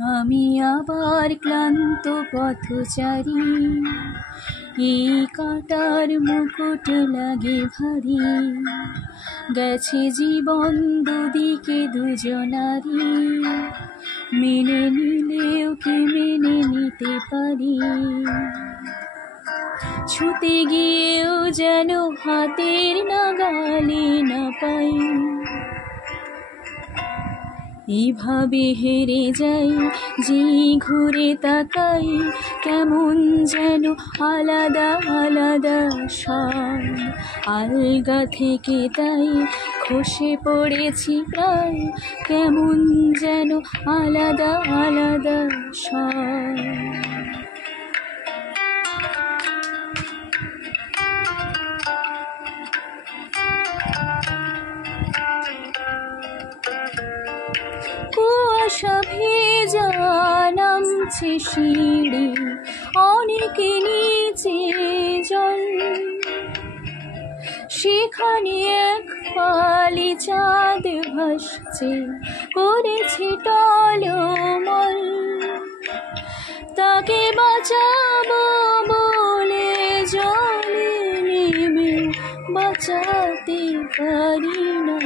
আমি আবার ক্লান্ত পথচারী, এই কাঁটার মুকুট লাগে ভারী। গেছে জীবন দুদিকে দুজনারি, মেনে নিলেও কি মেনে নিতে পারি? ছুতে গিয়েও যেন হাতের নাগালে না পাই। এভাবে হেরে যাই, যে ঘুরে তাকাই, কেমন যেন আলাদা আলাদা স্বর। আলগা থেকে তাই খসে পড়েছি প্রায়, কেমন যেন আলাদা আলাদা স্বর। কুয়াশা ভেজা নামছে সিঁড়ি, অনেকে নিচে জল। সেখানে এক ফালি চাঁদ ভাসছে, করেছে টলমল। তাকে বাঁচাবো বলে জলে নেমে বাঁচাতে পারি না।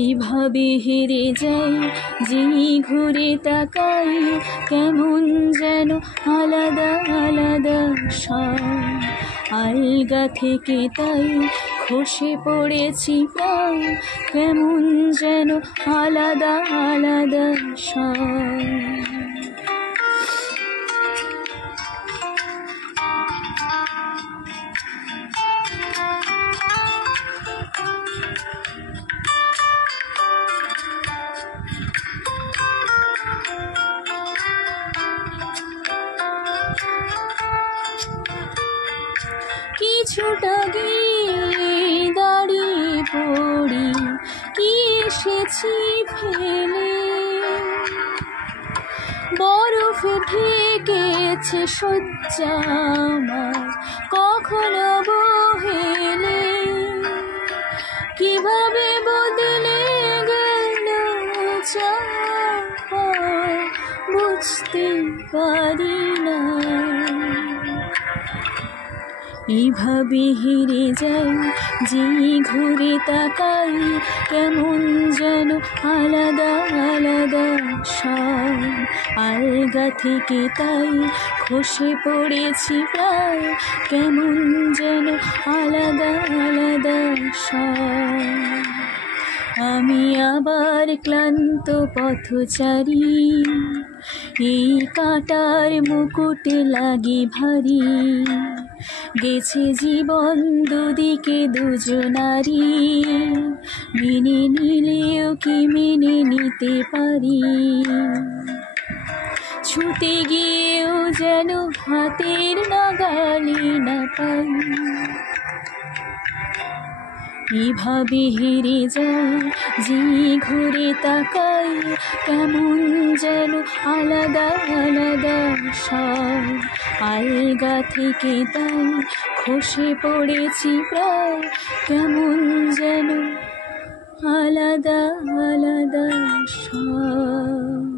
এইভাবে হেরে যাই, যে ঘুরে তাকাই, কেমন যেন আলাদা আলাদা স্বর। আলগা থেকে তাই খসে পড়েছি প্রায়, কেমন যেন আলাদা আলাদা স্বর। কিছুটা গিয়ে দাঁড়িয়ে পড়ি, কি এসেছি ফেলে। বরফে ঢেকেছে শয্যা আমার, কখনো বহেলে। কিভাবে বদলে গেল চাপা, বুঝতে পারি না। এইভাবে হেরে যাই, যে ঘুরে তাকাই, কেমন যেন আলাদা আলাদা স্বর। আলগা থেকে তাই খসে পড়েছি প্রায়, কেমন যেন আলাদা আলাদা স্বর। আমি আবার ক্লান্ত পথচারী, এই কাঁটার মুকুট লাগে ভারী। গেছে জীবন দুদিকে দুজনারি, মেনে নিলেও কি মেনে নিতে পারি? ছুতে গিয়েও যেন হাতের নাগালে না পাই। এভাবে হেরে যাই, যে ঘুরে তাকাই, কেমন যেন আলাদা আলাদা স্বর। আলগা থেকে তাই খসে পড়েছি প্রায়, কেমন যেন আলাদা আলাদা স্বর।